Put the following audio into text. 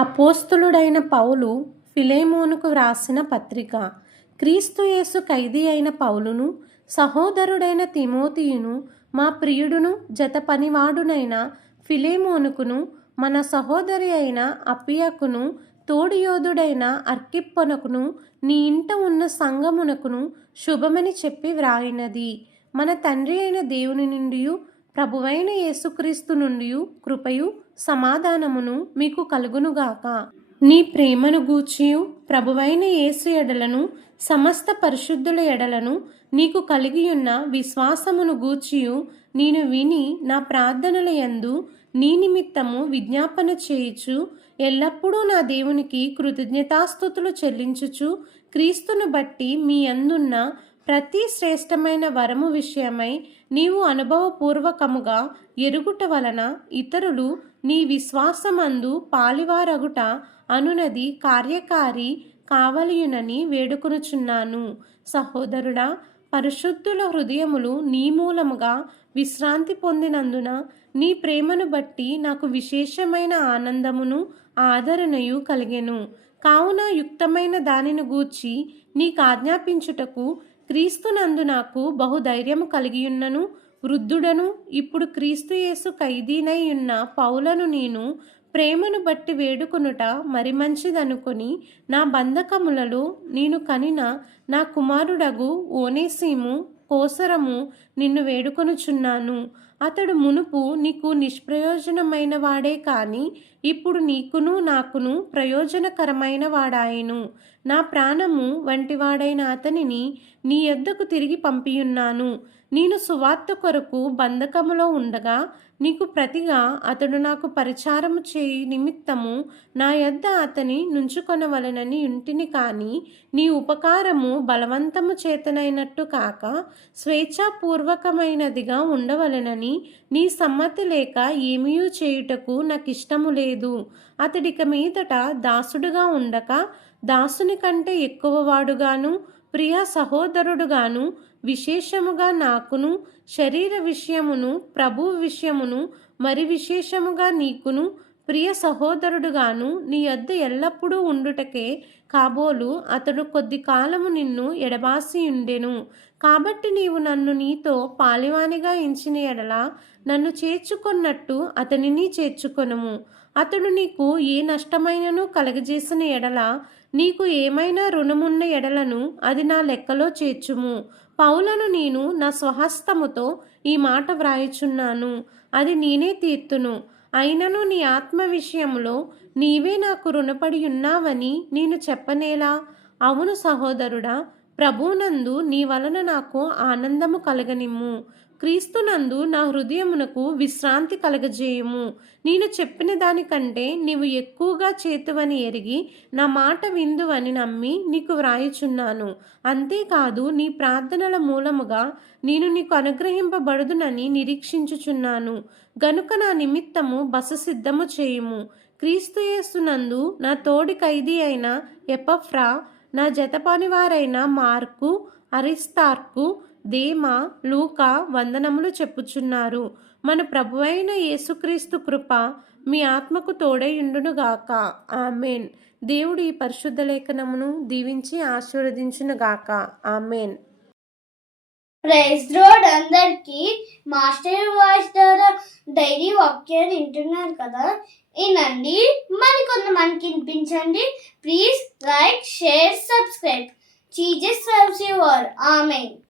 అపోస్తలుడైన పౌలు ఫిలెమోనుకు వ్రాసిన పత్రిక. క్రీస్తు యేసు ఖైదీ అయిన పౌలును, సహోదరుడైన తిమోతియును, మా ప్రియుడును జత పనివాడునైన ఫిలెమోనుకును, మన సహోదరి అయిన అప్పియకును, తోడియోధుడైన అర్కిప్పొనకును, నీ ఇంట ఉన్న సంఘమునకును శుభమని చెప్పి వ్రాయినది. మన తండ్రి అయిన దేవుని నుండియు ప్రభువైన యేసుక్రీస్తు నుండియు కృపయు సమాధానమును మీకు కలుగునుగాక. నీ ప్రేమను గూర్చియు ప్రభువైన యేసు ఎడలను సమస్త పరిశుద్ధుల ఎడలను నీకు కలిగియున్న విశ్వాసమును గూర్చియు నేను విని నా ప్రార్థనల యందు నీ నిమిత్తము విజ్ఞాపన చేయుచు ఎల్లప్పుడూ నా దేవునికి కృతజ్ఞతాస్తుతులు చెల్లించుచు క్రీస్తును బట్టి మీ అందున్న ప్రతి శ్రేష్టమైన వరము విషయమై నీవు అనుభవపూర్వకముగా ఎరుగుట వలన ఇతరులు నీ విశ్వాసమందు పాలివారగుట అనునది కార్యకారి కావలియునని వేడుకొనుచున్నాను. సహోదరుడా, పరిశుద్ధుల హృదయములు నీ మూలముగా విశ్రాంతి పొందినందున నీ ప్రేమను బట్టి నాకు విశేషమైన ఆనందమును ఆదరణయు కలిగెను. కావున యుక్తమైన దానిని గూర్చి నీకు ఆజ్ఞాపించుటకు క్రీస్తునందు నాకు బహుధైర్యము కలిగియున్నను. వృద్ధుడను ఇప్పుడు క్రీస్తు యేసు ఖైదీనై ఉన్న పౌలను నేను ప్రేమను బట్టి వేడుకొనుట మరి మంచిదనుకొని నా బంధకములలో నేను కనిన నా కుమారుడగు ఓనేసిము కోసరము నిన్ను వేడుకొనుచున్నాను. అతడు మునుపు నీకు నిష్ప్రయోజనమైన వాడే కాని ఇప్పుడు నీకును నాకును ప్రయోజనకరమైన వాడాయెను. నా ప్రాణము వంటివాడైన అతనిని నీ యొద్దకు తిరిగి పంపియున్నాను. నేను సువార్త కొరకు బంధకములో ఉండగా నీకు ప్రతిగా అతడు నాకు పరిచారము చేయి నిమిత్తము నా యొద్ద అతని నుంచుకొనవలెనని ఇంటిని కాని నీ ఉపకారము బలవంతము చేతనైనట్టు కాక స్వేచ్ఛాపూర్వకమైనదిగా ఉండవలెనని నీ సమ్మతి లేక ఏమీయూ చేయుటకు నాకిష్టము లేదు. అతడిక మీదట దాసుడుగా ఉండక దాసుని కంటే ఎక్కువవాడుగాను ప్రియ సహోదరుడుగాను విశేషముగా నాకును శరీర విషయమును ప్రభువు విషయమును మరి విశేషముగా నీకును ప్రియ సహోదరుడుగాను నీ యొద్ద ఎల్లప్పుడూ ఉండుటకే కాబోలు అతడు కొద్ది కాలము నిన్ను ఎడబాసియుండెను. కాబట్టి నీవు నన్ను నీతో పాలివానిగా ఎంచిన ఎడల నన్ను చేర్చుకొన్నట్టు అతనిని చేర్చుకొనుము. అతడు నీకు ఏ నష్టమైనను కలగజేసిన ఎడల నీకు ఏమైనా రుణమున్న ఎడలను అది నా లెక్కలో చేర్చుము. పౌలను నేను నా స్వహస్తముతో ఈ మాట వ్రాయుచున్నాను, అది నేనే తీర్తును. అయినను నీ ఆత్మ విషయంలో నీవే నాకు రుణపడి ఉన్నావని నేను చెప్పనేలా? అవును సహోదరుడా, ప్రభువునందు నీ వలన నాకు ఆనందము కలగనిమ్ము. క్రీస్తునందు నా హృదయమునకు విశ్రాంతి కలగజేయుము. నేను చెప్పిన దానికంటే నీవు ఎక్కువగా చేతువని ఎరిగి నా మాట విందువని నమ్మి నీకు వ్రాయుచున్నాను. అంతేకాదు నీ ప్రార్థనల మూలముగా నేను నీకు అనుగ్రహింపబడుదునని నిరీక్షించుచున్నాను. గనుక నా నిమిత్తము బస సిద్ధము చేయుము. క్రీస్తు యేసునందు నా తోడి ఖైదీ అయిన ఎపఫ్రా, నా జతపనివారైన మార్కు, అరిస్తార్కు, దేమా, లూకా వందనములు చెప్పుచున్నారు. మన ప్రభువైన యేసుక్రీస్తు కృప మీ ఆత్మకు తోడైయుండునుగాక. ఆమెన్. దేవుడు ఈ పరిశుద్ధ లేఖనమును దీవించి ఆశీర్వదించునుగాక. ఆమెన్. ప్రైజ్ రోడ్ అందరికి మాస్టర్ వాయిస్ ద్వారా డైలీ వాక్యాలు వింటున్నారు కదా, వినండి, మరి కొంతమందికి వినిపించండి. Please like, share, subscribe. Jesus loves you all. Amen.